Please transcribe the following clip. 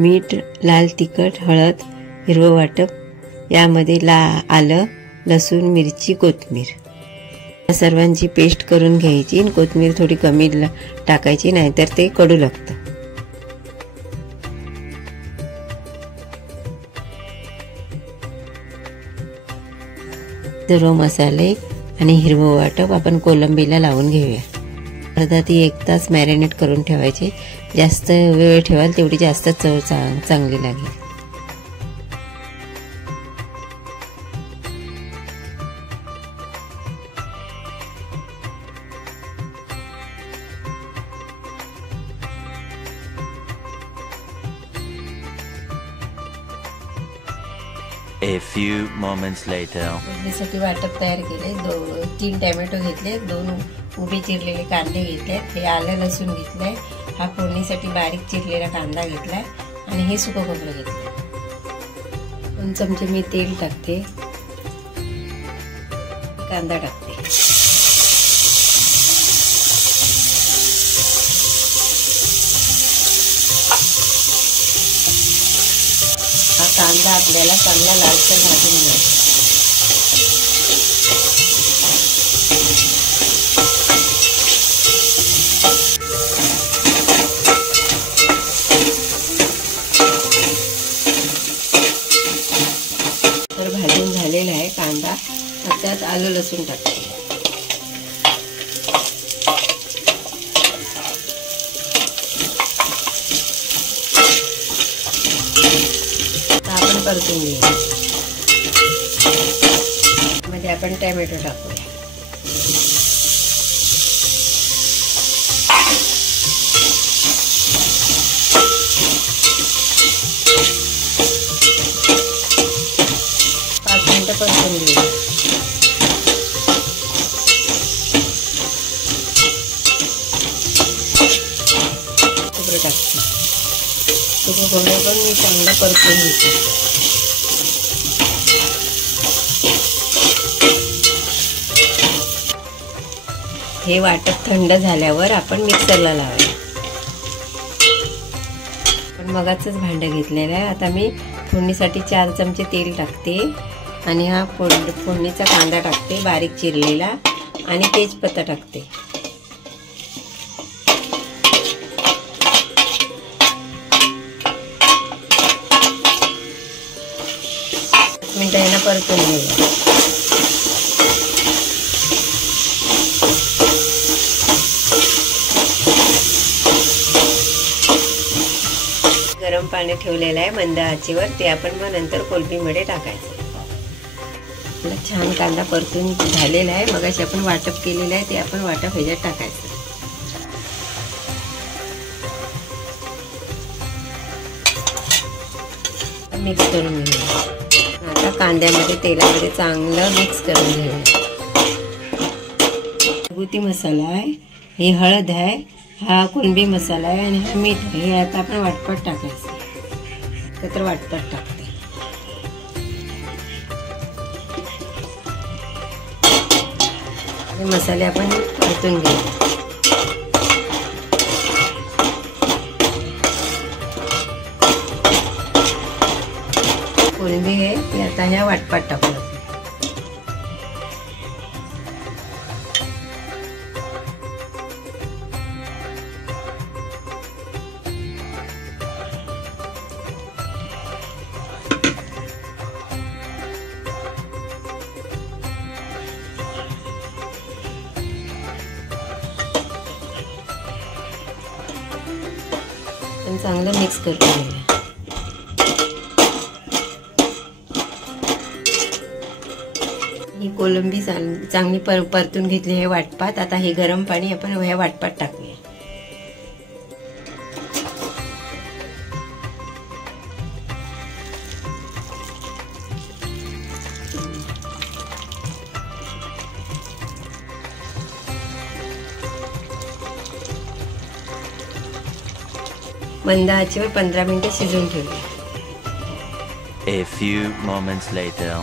मीठ, लाल तिखट, हळद, हिरवं वाटप, यामध्ये आलं, लसूण, मिरची, कोथिंबीर या सर्वांची पेस्ट करून घ्यायची आणि कोथिंबीर थोडी कमी टाकायची, नाहीतर ते कडू लागतं. सर्व मसाले आणि हिरवं वाटप आपण कोलंबीला लावून घेऊया. अर्धा ते 1 तास मॅरिनेट करून ठेवायचे. जास्त वेळ ठेवाल तेवढी जास्त चव चांगली लागेल. A few moments later. फोडणीसाठी वाटप तयार केले. 3 टोमॅटो घेतले, 2 उभे चिरलेले कांदे घेतले, हे आलं लसूण घेतलंय, हा फोडणीसाठी बारीक चिरलेला कांदा घेतलाय आणि हे सुकं खोबरं घेतलंय. 2 चमचे मी तेल टाकते, कांदा टाकते. हा कांदा आपल्याला चांगला लालसर भाजून घ्यायचा. तर भाजून झालेला आहे कांदा. त्यात आलं लसूण टाकते. आपण परतून घेऊया. मध्ये आपण टोमॅटो टाकूया. परतून घेऊया. खोबरं टाकते. खोबरं पण मी चांगलं परतून घेते. हे वाटप थंड झाल्यावर आपण मिक्सरला लावायचं. पण मगाचच भांडं घेतलेलं आहे. आता मी फोडणीसाठी 4 चमचे तेल टाकते आणि हा फोडणीचा कांदा टाकते बारीक चिरलेला आणि तेजपत्ता टाकते. मिनिटांना परतून घेऊया. गरम पाणी ठेवलेलं आहे मंद आचेवर, ते आपण मग नंतर कोलंबीमध्ये टाकायचं. आपला छान कांदा परतून झालेला आहे. मगाशी आपण वाटप केलेलं आहे ते आपण वाटप ह्याच्यात टाकायचं. मिक्स करून घेऊया. आता कांद्यामध्ये तेलामध्ये चांगलं मिक्स करून घेऊया. घरगुती मसाला आहे, ही हळद आहे, हा कोलंबी मसाला आहे आणि हा मीठ आहे. हे आता आपण वाटपाट टाकायचं. तर वाटपाट टाकते. हे मसाले आपण परतून घेऊ. कोलंबी आहे ती आता ह्या वाटपाट टाकू. चांगलं मिक्स करून घेऊया. ही कोलंबी चांगली परतून घेतली हे वाटपात. आता हे गरम पाणी आपण ह्या वाटपात टाकूया. मंद आचेवर 15 मिनिटे शिजवून ठेवूया. A few moments later.